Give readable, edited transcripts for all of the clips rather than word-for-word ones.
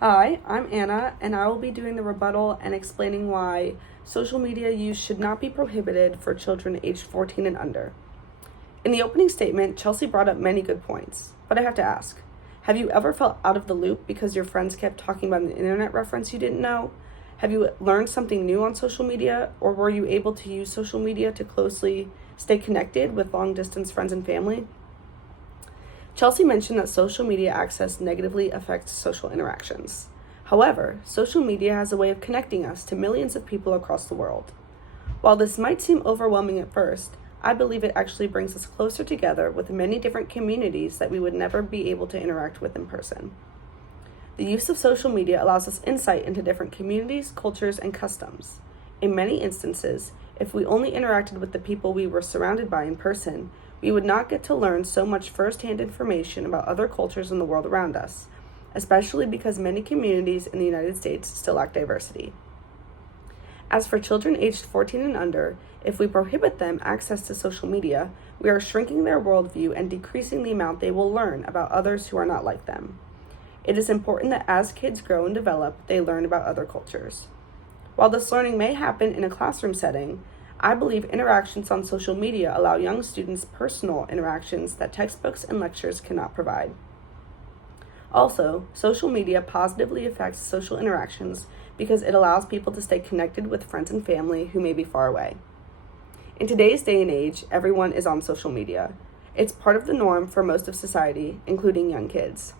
Hi, I'm Anna, and I will be doing the rebuttal and explaining why social media use should not be prohibited for children aged 14 and under. In the opening statement, Chelsea brought up many good points, but I have to ask, have you ever felt out of the loop because your friends kept talking about an internet reference you didn't know? Have you learned something new on social media, or were you able to use social media to closely stay connected with long-distance friends and family? Chelsea mentioned that social media access negatively affects social interactions. However, social media has a way of connecting us to millions of people across the world. While this might seem overwhelming at first, I believe it actually brings us closer together with many different communities that we would never be able to interact with in person. The use of social media allows us insight into different communities, cultures, and customs. In many instances, if we only interacted with the people we were surrounded by in person, we would not get to learn so much first-hand information about other cultures in the world around us, especially because many communities in the United States still lack diversity. As for children aged 14 and under, if we prohibit them access to social media, we are shrinking their worldview and decreasing the amount they will learn about others who are not like them. It is important that as kids grow and develop, they learn about other cultures. While this learning may happen in a classroom setting, I believe interactions on social media allow young students personal interactions that textbooks and lectures cannot provide. Also, social media positively affects social interactions because it allows people to stay connected with friends and family who may be far away. In today's day and age, everyone is on social media. It's part of the norm for most of society, including young kids.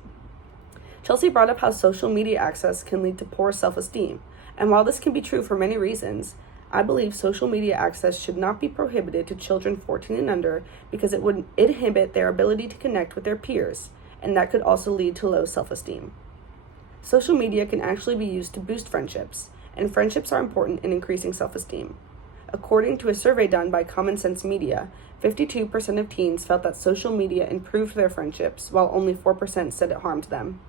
Chelsea brought up how social media access can lead to poor self-esteem, and while this can be true for many reasons, I believe social media access should not be prohibited to children 14 and under because it would inhibit their ability to connect with their peers, and that could also lead to low self-esteem. Social media can actually be used to boost friendships, and friendships are important in increasing self-esteem. According to a survey done by Common Sense Media, 52% of teens felt that social media improved their friendships, while only 4% said it harmed them.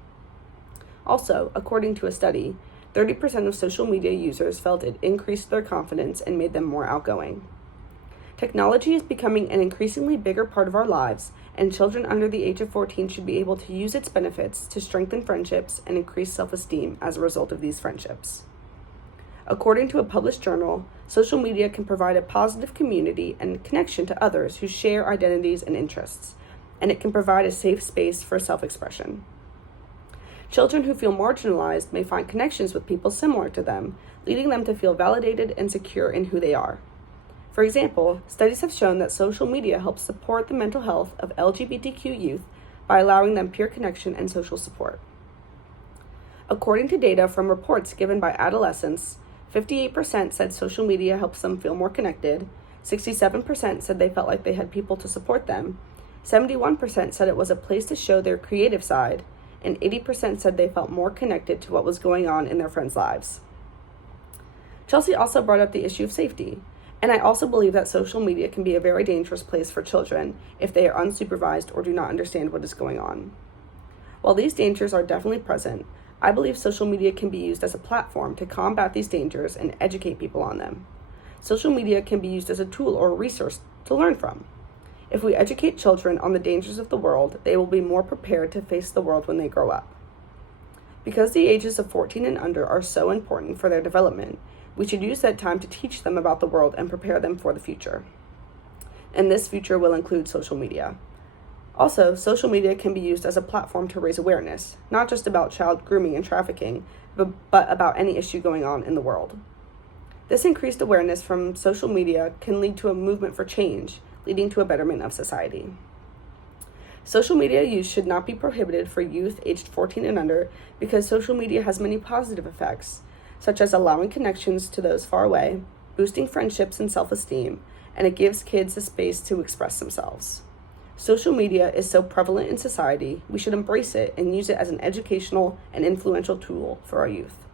Also, according to a study, 30% of social media users felt it increased their confidence and made them more outgoing. Technology is becoming an increasingly bigger part of our lives, and children under the age of 14 should be able to use its benefits to strengthen friendships and increase self-esteem as a result of these friendships. According to a published journal, social media can provide a positive community and connection to others who share identities and interests, and it can provide a safe space for self-expression. Children who feel marginalized may find connections with people similar to them, leading them to feel validated and secure in who they are. For example, studies have shown that social media helps support the mental health of LGBTQ youth by allowing them peer connection and social support. According to data from reports given by adolescents, 58% said social media helps them feel more connected, 67% said they felt like they had people to support them, 71% said it was a place to show their creative side, and 80% said they felt more connected to what was going on in their friends' lives. Chelsea also brought up the issue of safety, and I also believe that social media can be a very dangerous place for children if they are unsupervised or do not understand what is going on. While these dangers are definitely present, I believe social media can be used as a platform to combat these dangers and educate people on them. Social media can be used as a tool or a resource to learn from. If we educate children on the dangers of the world, they will be more prepared to face the world when they grow up. Because the ages of 14 and under are so important for their development, we should use that time to teach them about the world and prepare them for the future. And this future will include social media. Also, social media can be used as a platform to raise awareness, not just about child grooming and trafficking, but about any issue going on in the world. This increased awareness from social media can lead to a movement for change, leading to a betterment of society. Social media use should not be prohibited for youth aged 14 and under because social media has many positive effects, such as allowing connections to those far away, boosting friendships and self-esteem, and it gives kids a space to express themselves. Social media is so prevalent in society, we should embrace it and use it as an educational and influential tool for our youth.